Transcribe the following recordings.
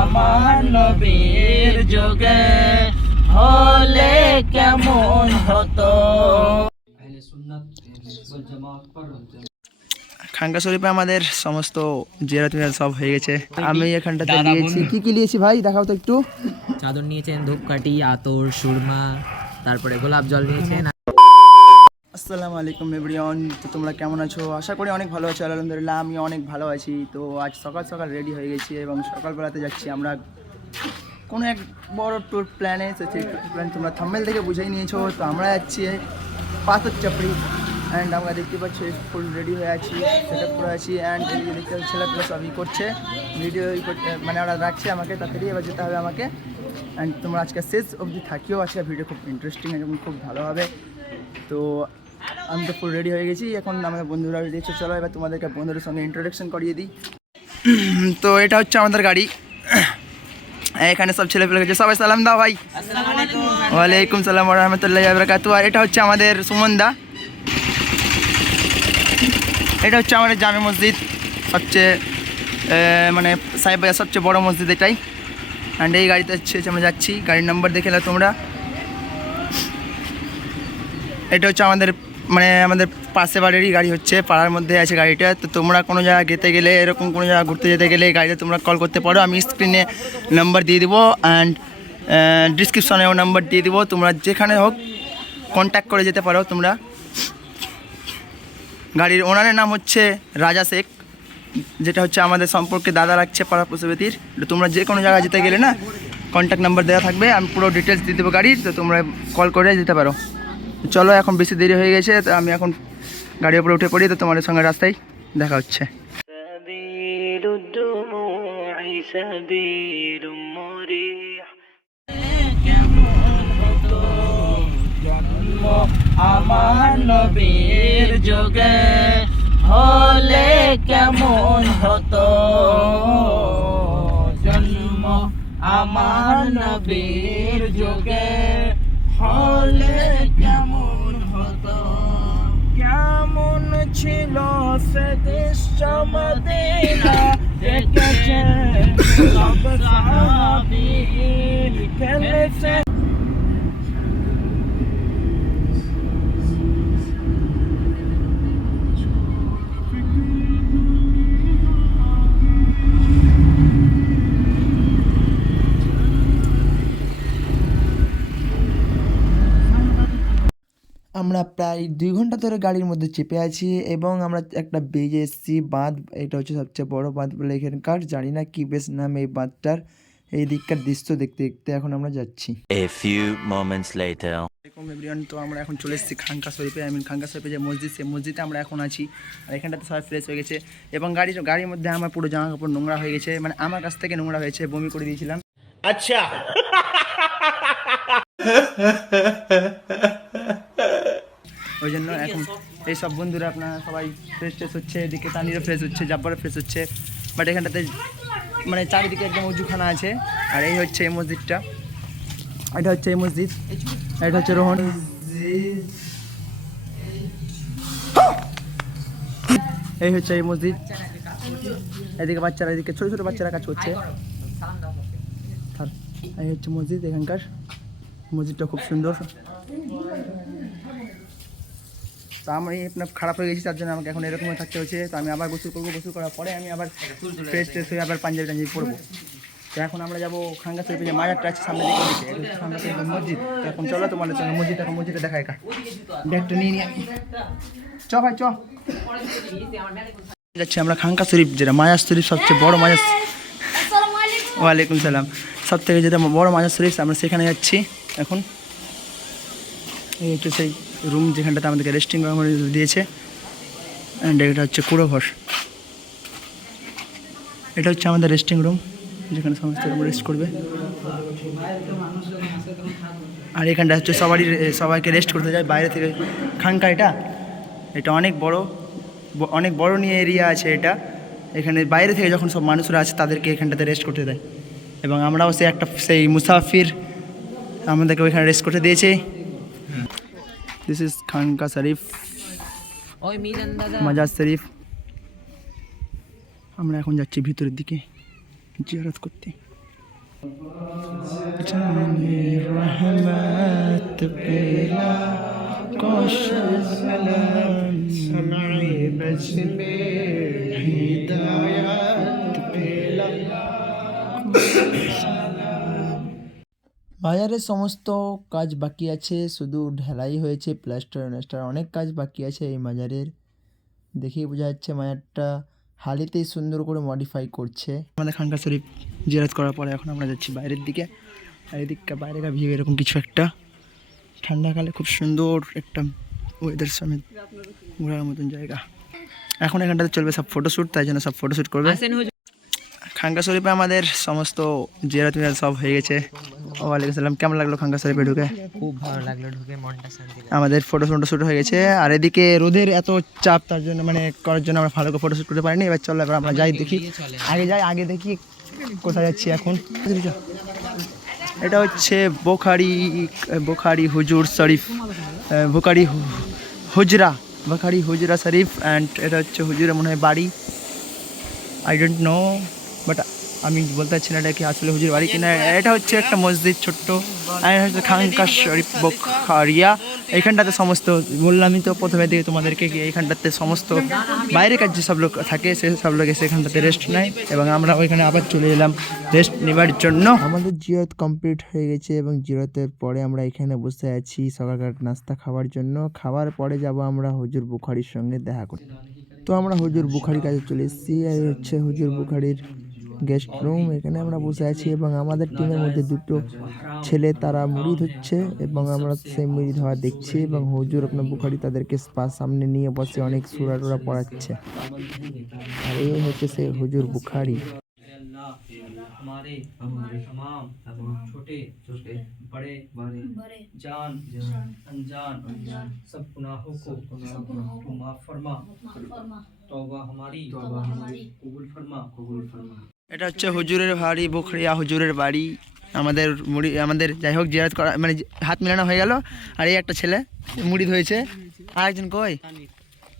আমার নবীর যুগে হলে কেমন হতো। খানকা শরীফে আমাদের সমস্ত জিয়ারত মিয়ারত সব হয়ে গেছে। আমি এখানটাতে নিয়েছি কি নিয়েছি ভাই দেখাও তো একটু। চাদর নিয়েছেন, ধূপকাঠি, আতর, সুরমা, তারপরে গোলাপ জল নিয়েছেন। আসসালামু আলাইকুম এভরিওয়ান, তো তোমরা কেমন আছো? আশা করি অনেক ভালো আছো। আলহামদুলিল্লাহ আমি অনেক ভালো আছি। তো আজ সকাল সকাল রেডি হয়ে গেছি এবং সকালবেলাতে যাচ্ছি আমরা কোনো এক বড় ট্যুর প্ল্যানে। সেই প্ল্যান তোমরা থাম্বনেল থেকে বুঝেই নিয়েছো। তো আমরা যাচ্ছি পাথর চাপড়ি অ্যান্ড আমরা দেখতে পাচ্ছি ফুল রেডি হয়ে আছি, সেট আপ করে আছি। অ্যান্ড এই যে দেখতে ছেলেগুলো সবই করছে ভিডিও, মানে ওরা রাখছে আমাকে, তাড়াতাড়ি এবার যেতে হবে আমাকে। অ্যান্ড তোমরা আজকে শেষ অবধি থাকিও, আজকে ভিডিও খুব ইন্টারেস্টিং এবং খুব ভালো হবে। তো আমি তো ফুল রেডি হয়ে গেছি, এখন আমাদের বন্ধুরা রেডি হচ্ছে। চলো এবার তোমাদেরকে বন্ধুদের সঙ্গে ইন্ট্রোডাকশন করিয়ে দিই। তো এটা হচ্ছে আমাদের গাড়ি, এখানে সব ছেলেপেলে গেছে। সবাই সালাম দাও ভাই। ওয়ালাইকুম সালাম ওয়া রাহমাতুল্লাহি ওয়া বারাকাতুহু। আর এটা হচ্ছে আমাদের সুমনদা, এটা হচ্ছে আমাদের জামে মসজিদ, সবচেয়ে মানে সাহেব ভাইয়া সবচেয়ে বড় মসজিদ এটাই। অ্যান্ড এই গাড়িতে হচ্ছে আমরা যাচ্ছি, গাড়ির নাম্বার দেখে নাও তোমরা। এটা হচ্ছে আমাদের মানে আমাদের পাশে বাড়িরই গাড়ি, হচ্ছে পাড়ার মধ্যে আছে গাড়িটা। তো তোমরা কোনো জায়গায় যেতে গেলে, এরকম কোনো জায়গায় ঘুরতে যেতে গেলে এই গাড়িতে তোমরা কল করতে পারো। আমি স্ক্রিনে নাম্বার দিয়ে দেবো অ্যান্ড ডিসক্রিপশনেও নাম্বার দিয়ে দেবো। তোমরা যেখানে হোক কন্ট্যাক্ট করে যেতে পারো তোমরা। গাড়ির ওনারের নাম হচ্ছে রাজা শেখ, যেটা হচ্ছে আমাদের সম্পর্কে দাদা রাখছে পাড়া প্রতিবেশীর। তোমরা যে কোনো জায়গায় যেতে গেলে না কন্ট্যাক্ট নাম্বার দেওয়া থাকবে, আমি পুরো ডিটেলস দিয়ে দেবো গাড়ির, তো তোমরা কল করে যেতে পারো। চলো এখন বেশি দেরি হয়ে গেছে, তো আমি এখন গাড়ির উপরে উঠে পড়ি। তো তোমাদের সঙ্গে রাস্তায় দেখা হচ্ছে। আমার নবীর যুগে হলে কেমন হতো, জন্ম আমার নবীর যুগে হলে কেমন হতো। কেমন ছিল সে দৃশ্য মদিনা, দেখেছে সব সাহাবী খেলেছে। আমরা প্রায় 2 ঘন্টা ধরে গাড়ির মধ্যে চেপে আছি এবং আমরা একটা বেজে এসেছি বাঁধ। এটা হচ্ছে সবচেয়ে বড় বাঁধ বলে এখানকার, জানি না কি বেশ নাম এই বাঁধটার। এই দিককার দৃশ্য দেখতে দেখতে এখন আমরা যাচ্ছি। A few moments later. তো আমরা এখন চলে এসেছি খানকা শরীফে। খানকা শরীফে যে মসজিদ, সেই মসজিদে আমরা এখন আছি। আর এখানটাতে সবাই ফ্রেশ হয়ে গেছে এবং গাড়ির মধ্যে আমার পুরো জামা কাপড় নোংরা হয়ে গেছে, মানে আমার কাছ থেকে নোংরা হয়েছে, বমি করে দিয়েছিলাম। আচ্ছা ওই জন্য এখন এই সব বন্ধুরা আপনারা সবাই ফ্রেশ হচ্ছে। এদিকে তানিরও ফ্রেশ হচ্ছে, জাব্বারও ফ্রেশ হচ্ছে। বাট এখানটাতে মানে চারিদিকে একদম উজুখানা আছে। আর এই হচ্ছে এই মসজিদটা, এটা হচ্ছে এই মসজিদ, এটা হচ্ছে রোহন। এই হচ্ছে এই মসজিদ, এদিকে বাচ্চারা, এদিকে ছোটো ছোটো বাচ্চারা কাজ করছে। এই হচ্ছে মসজিদ, এখানকার মসজিদটা খুব সুন্দর। তো আমি আপনার খারাপ হয়ে গেছি, তার জন্য আমাকে এখন এরকমই থাকতে হচ্ছে। তো আমি আবার গোসল করবো, গোসল করার পরে আমি আবার ফ্রেশ হয়ে আবার পাঞ্জাবি পরবো। তো এখন আমরা যাবো খানকা শরীফে, যে মাজারটা আছে সামনে দিকে, এটা হচ্ছে খানকা শরীফের মসজিদ। তো এখন চলো তোমাদের সঙ্গে মসজিদে দেখায় ব্যাগটা নিয়ে নিয়ে চ ভাই চ। যাচ্ছি আমরা খানকা শরীফ, যেটা মাজার শরীফ সবচেয়ে বড় মাজার। ওয়ালাইকুম সালাম। সব থেকে যেটা বড় মাজার শরীফ, আমরা সেখানে যাচ্ছি এখন। এই হচ্ছে সেই রুম যেখানটাতে আমাদেরকে রেস্টিং রুম দিয়েছে। অ্যান্ড এটা হচ্ছে কুড়ো ঘর, এটা হচ্ছে আমাদের রেস্টিং রুম, যেখানে সমস্ত রুম রেস্ট করবে। আর এখানটা হচ্ছে সবাইকে রেস্ট করতে যায় বাইরে থেকে। খানকা এটা অনেক বড় নিয়ে এরিয়া আছে এটা। এখানে বাইরে থেকে যখন সব মানুষরা আছে তাদেরকে এখানটাতে রেস্ট করতে দেয়। এবং আমরাও সেই মুসাফির, আমাদেরকে ওইখানে রেস্ট করতে দিয়েছে। দিস ইজ খানকা শরীফ, মাজার শরীফ। আমরা এখন যাচ্ছি ভিতরের দিকে। জিয়ারত করতে। জানে রহমত পেলা কৌশল সমায়ে বজমে হিদায়াত পেলা। বাজারের সমস্ত কাজ বাকি আছে, শুধু ঢালাই হয়েছে, প্লাস্টার অনেক কাজ বাকি আছে এই মাজারের। দেখেই বোঝা যাচ্ছে মাজারটা হালিতেই সুন্দর করে মডিফাই করছে। আমাদের খানকা শরীফ জিয়ারত করার পরে এখন আমরা যাচ্ছি বাইরের দিকে। আর এদিকটা বাইরেকার ভিউ এরকম কিছু একটা, ঠান্ডাকালে খুব সুন্দর একটা ওয়েদার সমেত ঘোরার মতন জায়গা। এখন এখানটাতে চলবে সব ফটোশ্যুট, তাই জন্য সব ফটোশ্যুট করবে। খানকা শরীফে আমাদের সমস্ত জিয়ারত মিয়ারত সব হয়ে গেছে। ওয়ালাইকুম সালাম। কেমন লাগলো খানকা শরীফে ঢুকে? খুব ভালো লাগলো ঢুকে, মনটা শান্তি লাগলো। আমাদের ফটোশ্যুট হয়ে গেছে। আর এদিকে রোদের এত চাপ, তার জন্য মানে করার জন্য আমরা ভালো করে ফটোশ্যুট করতে পারিনি। এবার চলো এবার আমরা যাই দেখি, আগে দেখি কোথায় যাচ্ছি এখন। এটা হচ্ছে বোখারি হুজুর শরীফ, বোখারি হুজরা শরীফ। অ্যান্ড এটা হচ্ছে হুজুরের মনে হয় বাড়ি, আই ডোন্ট নো, বাট আমি বলতে পারছি না এটা কি আসলে হুজুর বাড়ি কিনা। এটা হচ্ছে একটা মসজিদ ছোট্ট, আর এটা হচ্ছে খানকা শরীফ বোখারিয়া। এইখানটাতে সমস্ত বললামই তো প্রথমে দিকে তোমাদেরকে, কি এইখানটাতে সমস্ত বাইরের কাজ যেসব লোক থাকে সে সব লোক এসে এখানটাতে রেস্ট নেয়, এবং আমরা ওইখানে আবার চলে এলাম রেস্ট নেবার জন্য। আমাদের জিয়ারত কমপ্লিট হয়ে গেছে, এবং জিয়ারতের পরে আমরা এখানে বসে আছি সকালকার নাস্তা খাওয়ার জন্য। খাওয়ার পরে যাব আমরা হুজুর বুখারির সঙ্গে দেখা করতে। তো আমরা হুজুর বুখারির কাছে চলে এসেছি। আর হচ্ছে হুজুর বুখারির গেস্ট রুম, এখানে আমরা বসে আছি, এবং আমাদের টিমের মধ্যে দুটো ছেলে তারা মুরিদ হচ্ছে, এবং আমরা সেই মুরিদ হওয়া দেখছি, এবং হুজুর আপনার বুখারি তাদেরকে সামনে নিয়ে বসে অনেক সূরা টুরা পড়াচ্ছে। আর এই হচ্ছে সেই হুজুর বুখারি। हमारे तमाम छोटे बड़े जान अनजान सब गुनाहों को तू माफ फरमा, तौबा हमारी कबूल फरमा। এটা হচ্ছে হুজুরের বাড়ি, বুখারিয়া হুজুরের বাড়ি। আমাদের যাই হোক জিয়ারত করা মানে হাত মেলানো হয়ে গেল। আর এই একটা ছেলে মুরিদ হয়েছে, আর একজন কই,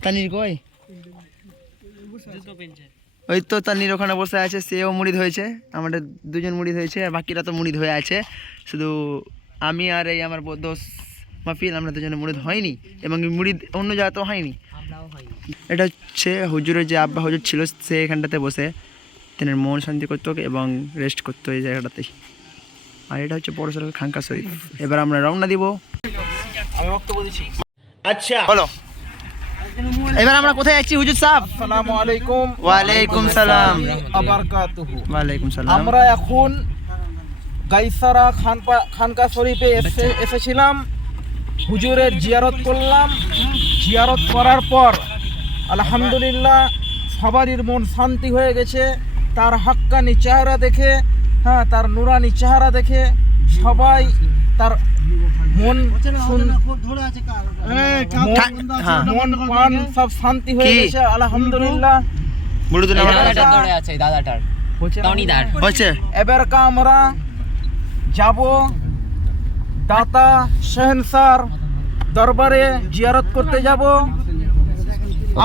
তানির কই, ওই তো তানির ওখানে বসে আছে, সেও মুরিদ হয়েছে। আমাদের দুজন মুরিদ হয়েছে, আর বাকিরা তো মুরিদ হয়ে আছে। শুধু আমি আর এই আমার দোস্ত মাহফিল, আমরা দুজনে মুরিদ হয়নি, এবং মুরিদ অন্য জায়গাতেও হয়নি। এটা হচ্ছে হুজুরের যে আব্বা হুজুর ছিল, সে এখানটাতে বসে তিনি মন শান্তি করতো এবং রেস্ট করতো এই জায়গাটাতেই। আর এটা হচ্ছে বড় সড়কের খানকা শরীফ। এবার আমরা রওনা দিব। আচ্ছা বলো, এবার আমরা কোথায় যাচ্ছি হুজুর সাহেব? আসসালামু আলাইকুম। ওয়ালাইকুম সালাম। আবারকাতুহু। ওয়ালাইকুম সালাম। আমরা এখন গাইসারা খানকা শরীফে এসেছিলাম, হুজুরের জিয়ারত করলাম। জিয়ারত করার পর আলহামদুলিল্লাহ সবারই মন শান্তি হয়ে গেছে। তার হাক্কানি চেহারা দেখে, তার নুরানি চেহারা দেখে সবাই তার মন প্রাণ সব শান্তি হয়ে গেছে আলহামদুলিল্লাহ। এবারকা আমরা যাব দাতা শাহনসার দরবারে জিয়ারত করতে যাব।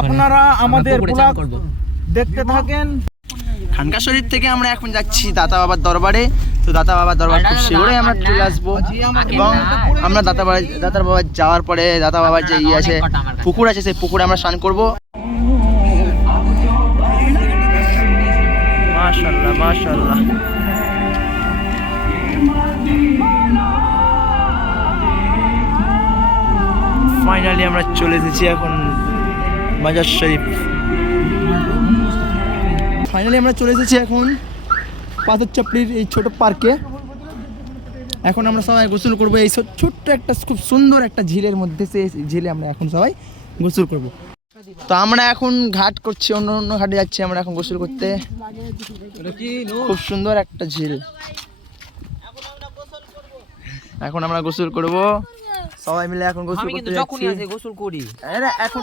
আপনারা আমাদের ব্লগ দেখতে থাকেন। খানকা শরীফ থেকে আমরা এখন যাচ্ছি দাতা বাবার দরবারে। তো দাতা বাবার দরবার খুব শীঘ্রই আমরা চলে আসবো, এবং আমরা দাতার বাবার যাওয়ার পরে দাতা বাবার যে আছে পুকুর আছে, সেই পুকুরে আমরা স্নান করবো। মাশাআল্লাহ মাশাআল্লাহ। ফাইনালি আমরা চলে এসেছি এখন মাজার শরীফ। ফাইনালি আমরা চলে এসেছি এখন পাথর চাপড়ির এই ছোট পার্কে। এখন আমরা সবাই গোসল করবো এই ছোট্ট একটা খুব সুন্দর একটা ঝিলের মধ্যে। সেই ঝিলে আমরা এখন সবাই গোসল করব। তো আমরা এখন ঘাট করছি, অন্য ঘাটে যাচ্ছি আমরা এখন গোসল করতে। খুব সুন্দর একটা ঝিল, এখন আমরা গোসল করব সবাই মিলে। এখন গোসল করতে যাচ্ছি। গোসল করি এখন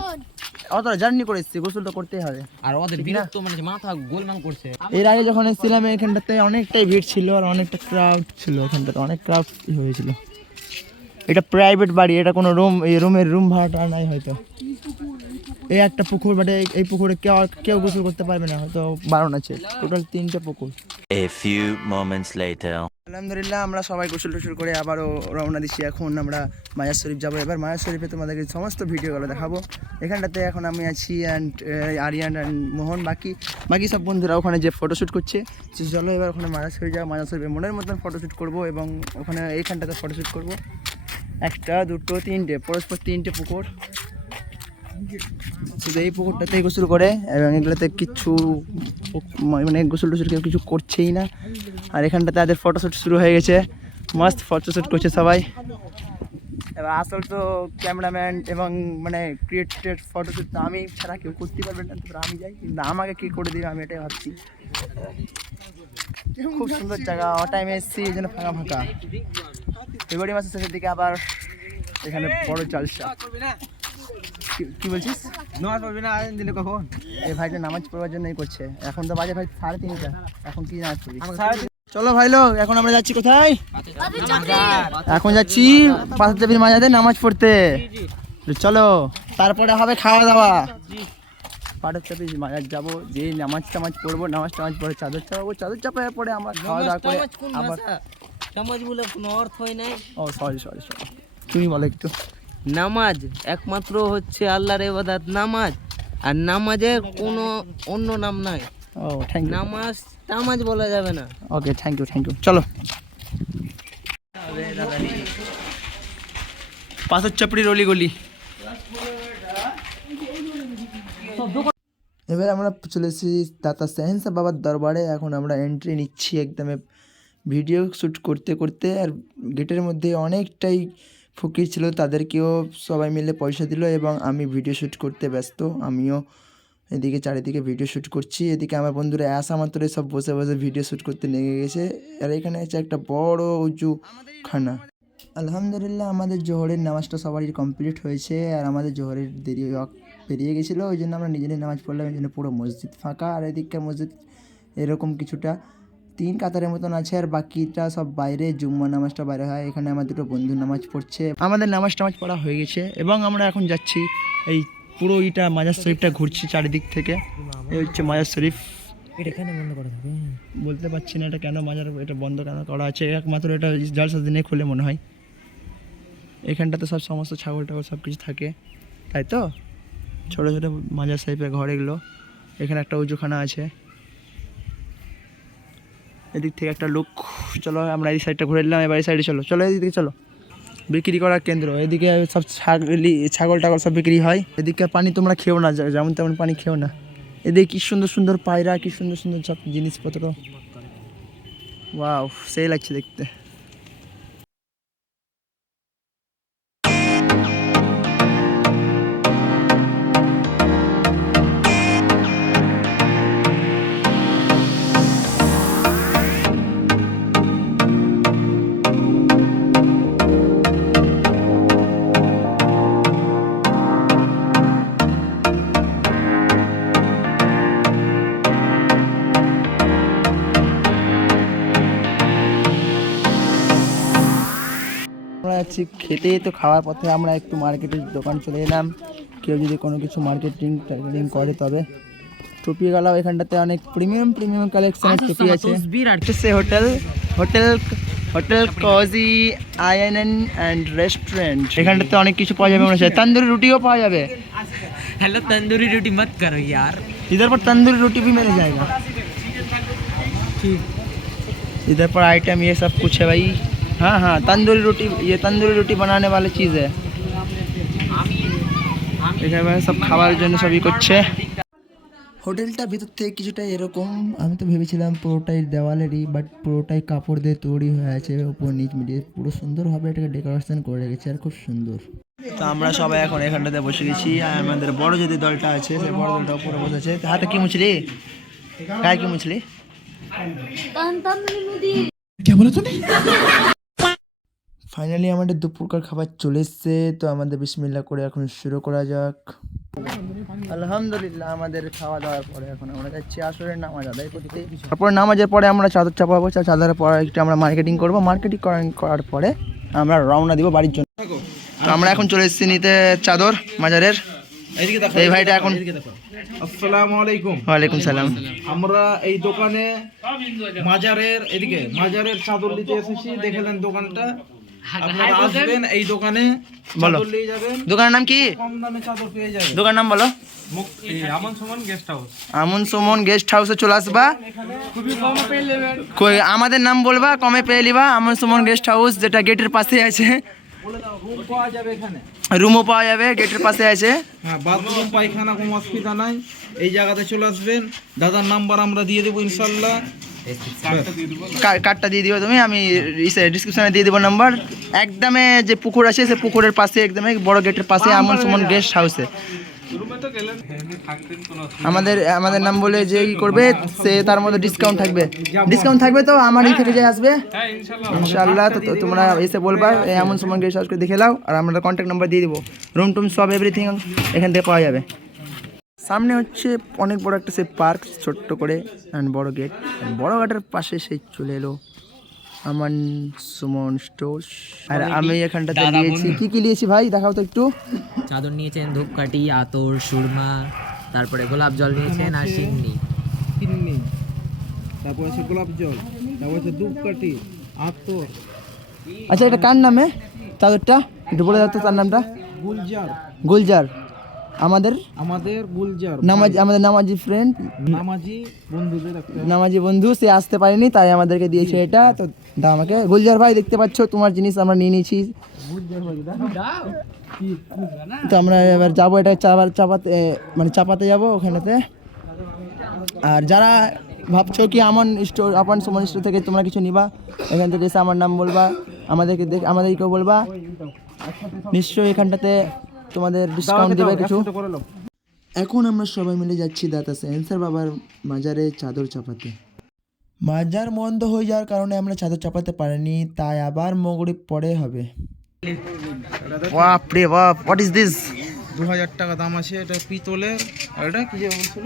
অতটা জার্নি করে এসেছি, গোসল তো করতেই হবে। আর ওদের বিরক্ত মানে মাথা গোলমাল করছে। এর আগে যখন এসেছিলাম এখানটাতে অনেকটাই ভিড় ছিল, আর অনেকটা ক্রাউড ছিল, এখানটাতে অনেক ক্রাউড হয়েছিল। এটা প্রাইভেট বাড়ি, এটা কোনো রুমের রুম ভাড়াটা নাই হয়তো। এই একটা পুকুর, বাট এই পুকুরে কেউ গোসল করতে পারবে না, হয়তো বারণ আছে। টোটাল 3টে পুকুর। A few moments later. আলহামদুলিল্লাহ আমরা সবাই গোসল টোসল করে আবারও রওনা দিচ্ছি। এখন আমরা মাজার শরীফ যাবো। এবার মাজার শরীফে তোমাদেরকে সমস্ত ভিডিওগুলো দেখাবো। এখানটাতে এখন আমি আছি অ্যান্ড আরিয়ান অ্যান্ড মোহন, বাকি সব বন্ধুরা ওখানে যে ফটোশ্যুট করছে। চলো এবার ওখানে মাজার শরীফ যাবো, মাজার শরীফে মনের মতন ফটোশ্যুট করবো এবং ওখানে এইখানটাতে ফটোশ্যুট করবো। 1 2 3টে পরস্পর 3টে পুকুর, শুধু এই পুকুরটাতেই গোসল করে এবং এগুলোতে কিছু মানে গোসল টোসল কেউ কিছু করছেই না। আর এখানটাতে তাদের ফটোশ্যুট শুরু হয়ে গেছে, মস্ত ফটোশ্যুট করছে সবাই। এবার আসল তো ক্যামেরাম্যান এবং মানে ক্রিয়েটেড ফটোশ্যুট তো আমি ছাড়া কেউ করতে পারবে না, তারপরে আমি যাই, কিন্তু আমাকে কে করে দিবে আমি এটাই ভাবছি। খুব সুন্দর জায়গা, টাইমে এসেছি এই জন্য ফাঁকা ফাঁকা। ফেব্রুয়ারি মাসের শেষের দিকে আবার এখানে বড় জালসা। কি বলছিস? নামাজ পড়বি না আজান দিলে কখন? এই ভাইটা নামাজ পড়ার জন্যই করছে। এখন তো বাজে ভাই 3:30, এখন কি নামাজ পড়বি? চলো ভাই লোক, এখন আমরা যাচ্ছি কোথায়? এখন যাচ্ছি পাথরচাপির মাজাতে নামাজ পড়তে। চলো, তারপরে হবে খাওয়া দাওয়া। পাথরচাপির মাজার যাবো, যে নামাজ টামাজ পড়বো, নামাজ টামাজ পড়ে চাদর চাপাবো, চাদর চাপার পরে আমরা খাওয়া দাওয়া করে আবার নামাজ বলে কোনো অর্থ হয় নাই। ও সরি, তুমি বলো একটু। নামাজ একমাত্র হচ্ছে আল্লাহর ইবাদত নামাজ, আর নামাজের কোনো অন্য নাম নাই। ও থ্যাংক ইউ। নামাজ বলা যাবে না। Okay thank you. চলো পাথর চাপড়ির অলিগলি। এবার আমরা চলে এসেছি দাতা সেহেনশা বাবার দরবারে। এখন আমরা এন্ট্রি নিচ্ছি একদমে ভিডিও শ্যুট করতে করতে। আর গেটের মধ্যে অনেকটাই ফকির ছিল, তাদেরকেও সবাই মিলে পয়সা দিল এবং আমি ভিডিও শ্যুট করতে ব্যস্ত। আমিও এদিকে চারিদিকে ভিডিও শ্যুট করছি, এদিকে আমার বন্ধুরা আসা মাত্রই সব বসে বসে ভিডিও শ্যুট করতে লেগে গেছে। আর এখানে আছে একটা বড় উঁচু খানা। আলহামদুলিল্লাহ আমাদের জোহরের নামাজটা সবারই কমপ্লিট হয়েছে, আর আমাদের জোহরের দেরি পেরিয়ে গেছিলো, ওই জন্য আমরা নিজেদের নামাজ পড়লাম। এই জন্য পুরো মসজিদ ফাঁকা। আর এদিককার মসজিদ এরকম কিছুটা 3 কাতারের মতন আছে, আর বাকিটা সব বাইরে। জুম্মা নামাজটা বাইরে হয়, এখানে আমার 2 বন্ধু নামাজ পড়ছে। আমাদের নামাজ টামাজ পড়া হয়ে গেছে এবং আমরা এখন যাচ্ছি এই পুরো মাজার শরীফটা ঘুরছি চারিদিক থেকে। এই হচ্ছে মাজার শরীফ। এটা কেন বন্ধ করা থাকে বলতে পারছি না এটা কেন এটা বন্ধ কেন করা আছে, একমাত্র এটা জালসার দিনে খুলে মনে হয়। এখানটাতে সব সমস্ত ছাগল টাগল সব কিছু থাকে, তাই তো। ছোটো ছোটো মাজার শরীফের ঘর এগুলো। এখানে একটা উজুখানা আছে, এদিক থেকে একটা লোক। চলো আমরা এই সাইডটা ঘুরে এলাম, এবার এই সাইডে চলো এদিকে চলো। বিক্রি করার কেন্দ্র, এদিকে সব ছাগল টাগল সব বিক্রি হয়। এদিকে পানি তোমরা খেও না, যেমন তেমন পানি খেও না। এদিকে কি সুন্দর সুন্দর পায়রা, কি সুন্দর সুন্দর সব জিনিসপত্র। ওয়াও, সেই লাগছে দেখতে। আমরা যাচ্ছি খেতে, তো খাওয়ার পথে আমরা একটু মার্কেটের দোকান চলে এলাম। কেউ যদি কোনো কিছু মার্কেটিং করে তবে টুপি গেলাম। এখানটাতে অনেক প্রিমিয়াম কালেকশনের টুপি আছে। সে hotel cozy inn and restaurant. এখানটাতে অনেক কিছু পাওয়া যাবে মনে হচ্ছে, তন্দুরি রুটিও পাওয়া যাবে। हेलो तंदूरी रोटी मत करो यार, इधर पर तंदूरी रोटी भी मिल जाएगा। ठीक, इधर पर आइटम ये सब कुछ है भाई। हाँ तंदूरी रोटी, ये तंदूरी रोटी बनाने वाली चीज़ है। এখানে সব খাবারের জন্য সবই করছে। হোটেলটা ভিতর থেকে কিছুটা এরকম। আমি তো ভেবেছিলাম পুরোটাই দেওয়ালেরই, বাট পুরোটাই কাপড় দিয়ে তৈরি হয়ে আছে, উপর নিচ মিলিয়ে পুরো সুন্দরভাবে এটাকে ডেকোরেশন করে রেখেছে, আর খুব সুন্দর। তো আমরা সবাই এখন এখানটাতে বসে গেছি, আর আমাদের বড় যদি দলটা আছে সেই বড় দলটা উপরে বসেছে। হাতে কি মুছলি? গায়ে কি মুছলি? ফাইনালি আমাদের দুপুরকার খাবার চলে এসছে, তো আমাদের বিসমিল্লাহ করে এখন শুরু করা যাক। আলহামদুলিল্লাহ আমাদের খাওয়া দাওয়ার পরে এখন আমরা যাচ্ছি আসরের নামাজ আদায় করতে। তারপরে নামাজের পরে আমরা চাদর চাপাবো, চাদরের পরে একটু আমরা মার্কেটিং করবো। মার্কেটিং করার পরে আমরা রওনা দিব বাড়ির জন্য। তো আমরা এখন চলে এসেছি নিতে চাদর মাজারের। এইদিকে দেখো, এই ভাইটা এখন এইদিকে দেখো। আসসালামু আলাইকুম। ওয়ালাইকুম সালাম। আমরা এই দোকানে মাজারের এদিকে মাজারের চাদর নিতে এসেছি। দেখলেন দোকানটা, আপনারা আসবেন এই দোকানে, বলো। চাদর নিয়ে যাবেন, দোকানের নাম কি? কম দামে চাদর পেয়ে যাবেন। দোকানের নাম বলো। আমন সুমন গেস্ট হাউস। আমন সুমন গেস্ট হাউসে চলে আসবা। আমাদের নাম বলবা, কমে পেয়ে নিবা। আমন সুমন গেস্ট হাউস, যেটা গেটের পাশে আছে। বলে দাও, রুম পাওয়া যাবে এখানে। রুমও পাওয়া যাবে, গেটের পাশে আছে। হ্যাঁ, বাথরুম পায়খানা কোনো অসুবিধা নাই। এই জায়গাতে চলে আসবেন। দাদার নাম্বার আমরা দিয়ে দেবো ইনশাল্লাহ। কার্ডটা দিয়ে দিও তুমি, আমি ডিসক্রিপশনে দিয়ে দেবো নাম্বার। একদমে যে পুকুর আছে, সে পুকুরের পাশে, একদমে বড় গেটের পাশে আমন সুমন গেস্ট হাউসে। আমাদের নাম বলে যে ই করবে, সে তার মধ্যে ডিসকাউন্ট থাকবে তো আমার এই থেকে যে আসবে ইনশাআল্লাহ। তো তোমরা এসে বলবা এমন সুমন গেস্ট হাউস করে দেখে নাও, আর আমরা কন্ট্যাক্ট নাম্বার দিয়ে দেবো। রুম টুম সব এভরিথিং এখান থেকে পাওয়া যাবে। সামনে হচ্ছে অনেক বড় একটা সে পার্ক, ছোট্ট করে বড় গেট। বড় গেটের পাশে সে চলে এলো আমন সুমন স্টোর্স। আর আমি এখানটাতে নিয়েছি কি নিয়েছি ভাই, দেখাও তো একটু। চাদর নিয়েছেন, ধূপকাঠি, আতর, সুরমা, তারপরে গোলাপ জল নিয়েছেন আর সিন্নি। কিন্নি, তারপর আছে গোলাপ জল, তারপর আছে ধূপকাঠি, আতর, আচ্ছা এটা কার নামে চাদরটা একটু বলে দাও তো, তার নামটা? গুলজার। গুলজার, আমাদের গুলজার আমাদের নামাজি ফ্রেন্ড, নামাজি বন্ধুদের একটা। নামাজি বন্ধু, সে আসতে পারেনি তাই আমাদেরকে দিয়েছে এটা। তো দাও আমাকে। গুলজার ভাই দেখতে পাচ্ছ, তোমার জিনিস আমরা নিয়ে নিয়েছি। তো আমরা এবার যাবো, এটা চাপাতে যাবো ওখানেতে। আর যারা ভাবছো কি আমন সুমন স্টোর থেকে তোমরা কিছু নিবা, এখান থেকে এসে আমার নাম বলবা, আমাদেরকেও বলবা, নিশ্চয়ই এখানটাতে তোমাদের ডিসকাউন্ট দেবে কিছু। এখন আমরা সবাই মিলে যাচ্ছি দাতা সেন্সার বাবার মাজারে চাদর চাপাতে। মাজার বন্ধ হয়ে যাওয়ার কারণে আমরা চাদর চাপাতে পারিনি, তাই আবার মগরিব পরে হবে। বাপ রে বাপ, হোয়াট ইজ দিস? 2000 টাকা দাম আছে। এটা পিতলের, আর এটা কি যে বলছিল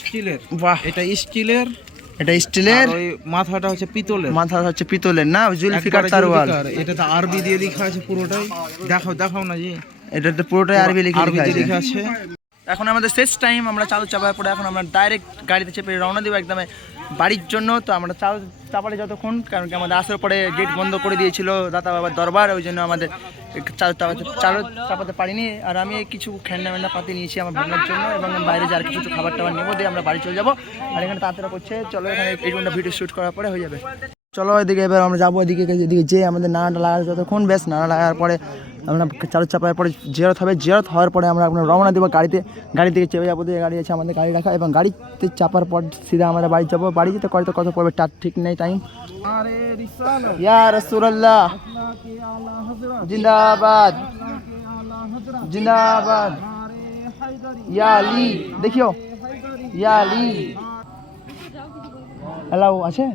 স্টিলের। বাহ, এটা স্টিলের, এটা স্টিলের, ওই মাথাটা হচ্ছে পিতলের। মাথা হচ্ছে পিতলের না, জুলফিকার একবারে তারওয়াল। জুলফিকার। এটাতে আরবি দিয়ে লেখা আছে পুরোটাই। দেখাও না জি, এটাতে পুরোটাই আরবি আরবি দিয়ে লেখা লেখা আছে। আছে। এখন আমাদের শেষ টাইম, আমরা চাদর চাপার পরে এখন আমরা ডাইরেক্ট গাড়িতে চেপে রওনা দেবো একদম বাড়ির জন্য। তো আমরা চাদর চাপালে যতক্ষণ, কারণ কি আমাদের আসার পরে গেট বন্ধ করে দিয়েছিল দাতা বাবার দরবার, ওই জন্য আমাদের চাদর চাপাতে পারিনি। আর আমি কিছু খেলনা পাতি নিয়েছি আমার ভাঙার জন্য, এবং বাইরে যার কিছু খাবার টাবার নেবো দিয়ে আমরা বাড়ি চলে যাবো। আর এখানে তাড়াতাড়ি করছে, চলো এখানে এই ভিডিও শ্যুট করার পরে হয়ে যাবে। চলো এদিকে এবার আমরা যাবো, এদিকে যে আমাদের নাড়াটা লাগা যতক্ষণ, বেশ নাড়া লাগার পরে আমরা চাদর চাপার পরে জিয়ারত হবে। জিয়ারত হওয়ার পরে আমরা রওনা দেবো গাড়ি থেকে চেপে যাবো। গাড়ি আছে আমাদের, গাড়ি রাখা, এবং গাড়িতে চাপার পর সিধা আমরা বাড়ি যাবো। বাড়ি যেতে কত পড়বে তার ঠিক নেই টাইম। ইয়া রাসূলুল্লাহ জিন্দাবাদ, জিন্দাবাদ। ইয়া আলী, দেখিও ইয়া আলী। হ্যালো আছে?